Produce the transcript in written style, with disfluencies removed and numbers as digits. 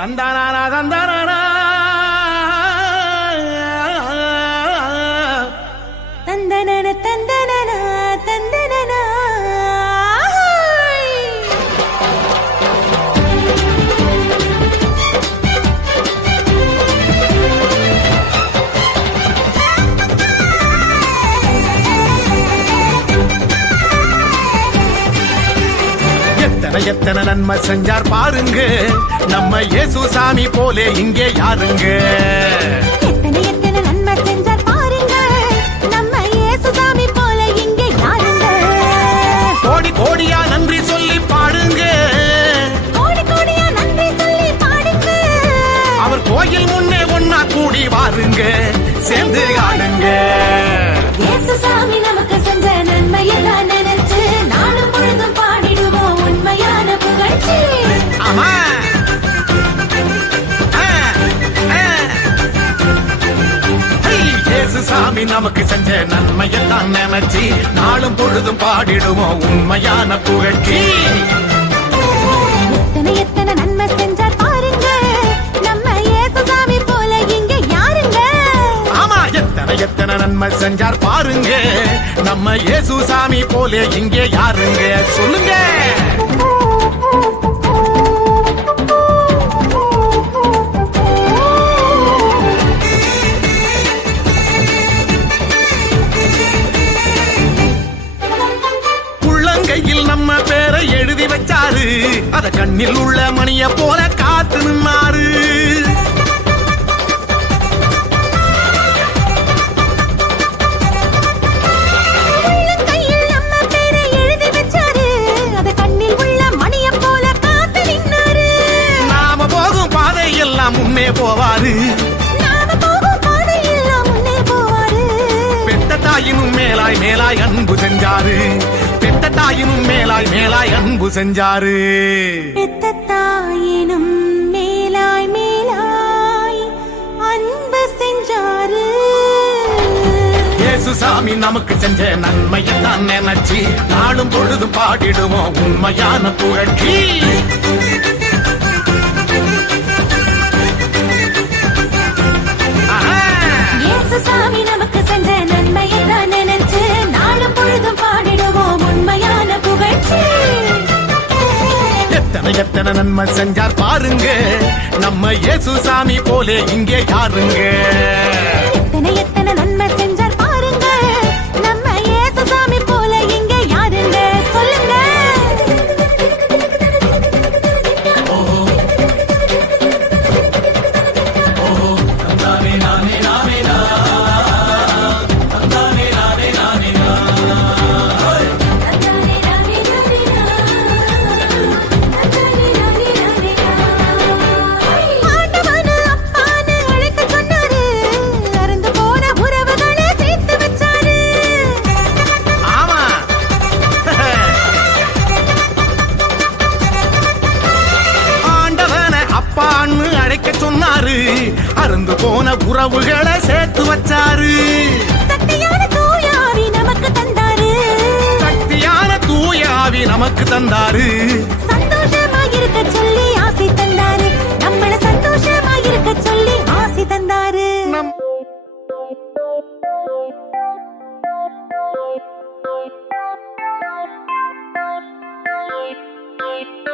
தந்தானா தந்தானா தந்தனன தந்தனன தந்தனன எத்தனை எத்தனை நன்மை செஞ்சார் பாருங்க நம்ம இயேசு சாமி போலே இங்கே யாருங்க. எத்தனை எத்தனை நன்மை செஞ்சார் பாருங்க நம்ம இயேசு சாமி போல இங்கே யாருங்க. கோடி கோடியா நன்றி சொல்லி பாடுங்க, கோடி கோடியா நன்றி சொல்லி பாடுங்க. அவர் கோயில் முன்னே ஒன்னா கூடி வாருங்க, சேர்ந்து ஆடுங்க. இயேசு சாமி நமக்கு செஞ்ச நன்மையெல்லாம் நினைச்சு நாளும் பொழுதும் பாடிடுவோம் உண்மையான புகழ்ச்சி. ஆமா இயேசு சாமி நமக்கு செஞ்ச நன்மையெல்லாம் நினைச்சு நாளும் பொழுதும் பாடிடுவோம் உண்மையான புகழ்ச்சி. எத்தனை எத்தனை நன்மை செஞ்சார் பாருங்க நம்ம இயேசு சாமி போல இங்க யாருங்க. ஆமா எத்தனை எத்தனை நன்மை செஞ்சார் பாருங்க நம்ம இயேசு சாமி போலே இங்கே யாருங்க சொல்லுங்க. கையில் நம்ம பேரை எழுதி வச்சாரு, அத கண்ணில் உள்ள மணிய போல காத்து நின்னாரு. நாம போகும் பாதை எல்லாம் முன்னே போவாரு, பெத்த தாயினும் மேலாய் மேலாய் அன்பு செஞ்சாரு, பெத்த தாயினும் மேலாய் மேலாய் அன்பு செஞ்சாரு. பெத்த தாயினும் மேலாய் மேலாய் அன்பு செஞ்சாரு. இயேசு சாமி நமக்கு செஞ்ச நன்மையத்தான் நினைச்சு நாளும் பொழுது பாடிடுவோம் உண்மையான புகழ்ச்சி. இயேசு சாமி நமக்கு செஞ்ச நன்மையெல்லாம் நினைச்சு நாளும் பொழுதும் பாடிடுவோம் உண்மையான புகழ்ச்சி. எத்தனை எத்தனை நன்மை செஞ்சார் பாருங்க நம்ம இயேசு சாமி போலே இங்கே யாருங்க. எத்தனை எத்தனை நன்மை செஞ்சார் பாருங்க நம்ம இயேசு சாமி போல இங்க யாருங்க சொல்லுங்க. அருந்து போன உறவுகளை சேர்த்து வச்சாரு. சக்தியான தூயாவி நமக்கு தந்தாரு, சக்தியான தூயாவி நமக்கு தந்தாரு. சந்தோஷமாயிருக்க சொல்லி ஆசை தந்தாரு, நம்மள சந்தோஷமாயிருக்க சொல்லி ஆசை தந்தாரு. Bye.